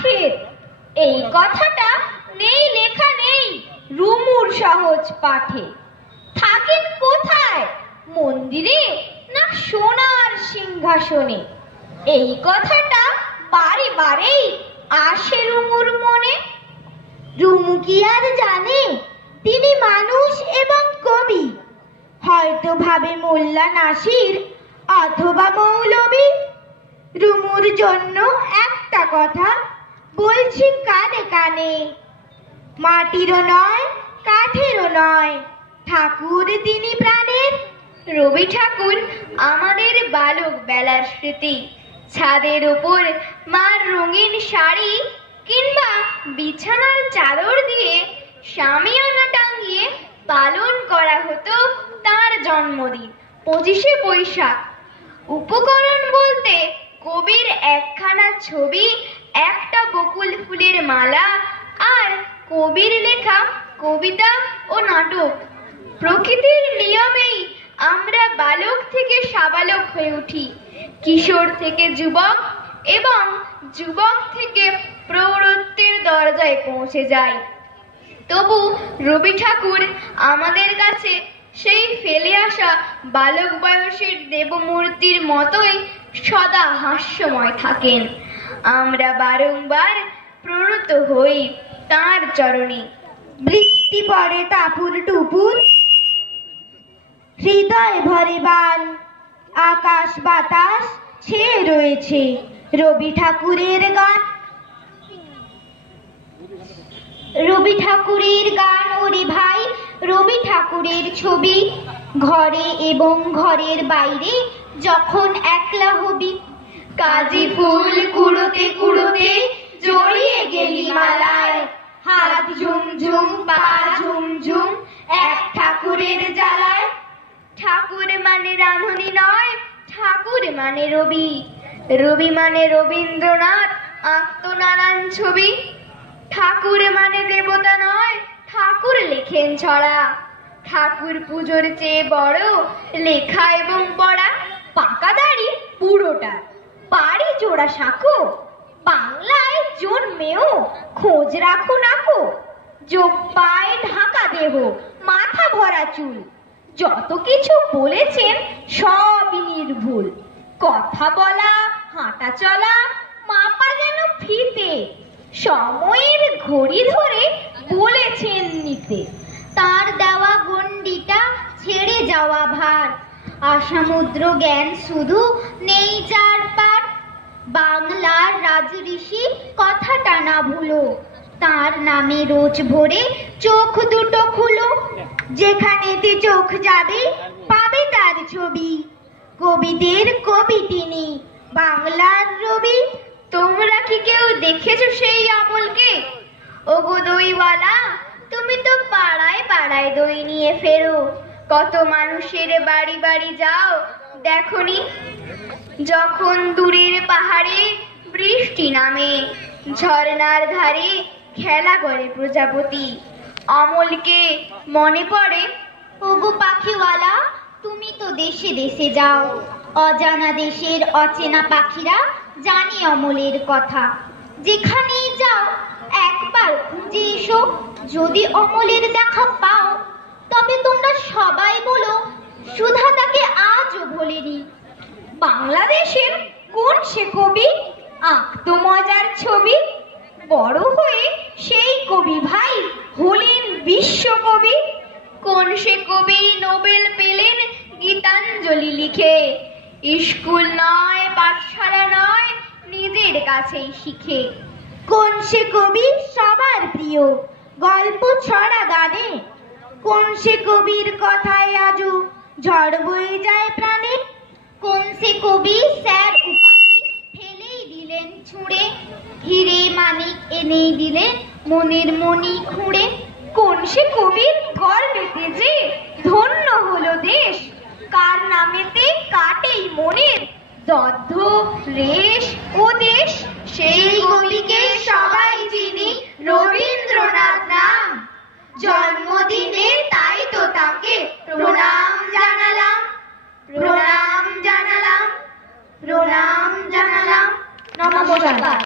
কাঠের। এই কথাটা নেই লেখা নেই রুমুর সহজ পাঠে। থাকেন কোথায়, মন্দিরে না সোনার সিংহাসনে? এই কথাটা বারে বারেই আসে রুমুর মনে। রুমু কি আর জানে তিনি মানুষ এবং কবি? হয়তো ভাবে মোল্লা নাসির অথবা মৌলবী। রুমুর জন্য একটা কথা বলছি কানে কানে, মাটিরও নয় কাঠেরও নয়, ঠাকুর তিনি প্রাণের। রবি ঠাকুর আমাদের বালক বেলার স্মৃতি। ছাদের উপর মার রঙিন শাড়ি কিংবা বিছানার চাদর দিয়ে শামিয়ানা টাঙিয়ে পালন করা হতো তার জন্মদিন 25শে বৈশাখ। উপকরণ বলতে কবির একখানা ছবি, একটা বকুল ফুলের মালা আর কবির লেখা কবিতা ও নাটক। প্রকৃতির নিয়মেই আমরা বালক থেকে সাবালক হয়ে উঠি, কিশোর থেকে যুবক এবং যুবক থেকে প্রৌঢ়ত্বের দরজায় পৌঁছে যাই। তবু রবি ঠাকুর আমাদের কাছে সেই ফেলে আসা বালক বয়সের দেবমূর্তির মতোই সদা হাস্যময় থাকেন। আমরা বারংবার প্রণত হই তাঁর চরণে। বৃষ্টি পড়ে টাপুর টুপুর, হৃদয় ভরে বান, আকাশ বাতাস ছেয়ে রয়েছে রবি ঠাকুরের গান। রবি ঠাকুরের গান ওরে ভাই, রবি ঠাকুরের ছবি। ঘরে এবং ঘরের বাইরে যখন একলা হবি, কাজি ফুল কুড়োতে কুড়োতে জড়িয়ে গেলি মালায়, হাত ঝুমঝুম পা ঝুমঝুম এক ঠাকুরের জ্বালায়। ঠাকুর মানে রাঁধুনি নয়, ঠাকুর মানে রবি। রবি মানে রবীন্দ্রনাথ আঁকত নানান ছবি। ঠাকুর মানে দেবতা নয়, ঠাকুর লেখেন ছড়া। ঠাকুর পুজোর চেয়ে বড় লেখা এবং পড়া। পাকা দাড়ি পুরোটা, বাড়ি জোড়া সাঁকো, বাংলায় জন্মেও খোঁজ রাখো নাকো। যোগ পায় ঢাকা দেহ, মাথা ভরা চুল, যত কিছু বলেছেন সবই নির্ভুল। কথা বলা, হাঁটা চলা, মাপা যেন ফিতে, সময়ের ঘড়ি ধরে বলেছেন নিতে। তার দেওয়া গণ্ডিটা ছেড়ে যাওয়া ভার, আসামুদ্র জ্ঞান শুধু নেই চার পার। বাংলার রাজঋষি কথাটা না ভুলো, তার নামে রোজ ভোরে চোখ দুটো খুলো। যেখানেতে চোখ যাবে পাবে তার ছবি, কবিদের কবি তিনি, বাংলার রবি। তোমরা কি কেউ দেখেছো সেই অমলকে? ওগো দইওয়ালা, তুমি তো পাড়ায় পাড়ায় দই নিয়ে ফেরো। কত মানুষের বাড়ি বাড়ি যাও, দেখনি? যখন দূরের পাহাড়ে বৃষ্টি নামে, ঝর্ণার ধারে খেলা করে প্রজাপতি, অমলকে মনে পড়ে? ওগো পাখিওয়ালা, তুমি তো দেশে দেশে যাও, অজানা দেশের অচেনা পাখিরা জানে অমলের কথা। যেখানেই যাও একবার খুঁজে এসো, যদি অমলের দেখা পাও তবে তোমরা সবাই বলো সুধা তাকে আজও ভোলেনি। বাংলাদেশের কোন সে কবি আঁকতো মজার ছবি? বড় হয়ে সেই কবি ভাই হলেন বিশ্বকবি। কোন সে কবি নোবেল পেলেন গীতাঞ্জলি লিখে? স্কুল নয়, পাঠশালা নয়, নিজের কাছেই শিখে। কোন সে কবি সবার প্রিয় গল্প ছড়া গানে? কোন সে কবির কথায় আজও ঝড় বয়ে যায় প্রাণে? কোন সে কবি স্যার উপাধি ফেলেই দিলেন ছুঁড়ে, হিরে মানিক এনেই দিলেন মনের মনি খুঁড়ে? কোন সে কবির গর্বেতে যে ধন্য হলো দেশ, কার নামেতে কাটেই মনের দগ্ধ রেশ ও দেশ? সেই কবিকে সবাই চিনি, রবীন্দ্রনাথ নাম। জন্মদিনে তাই তো তাকে প্রণাম জানালাম, প্রণাম জানালাম, প্রণাম জানালাম। নমস্কার।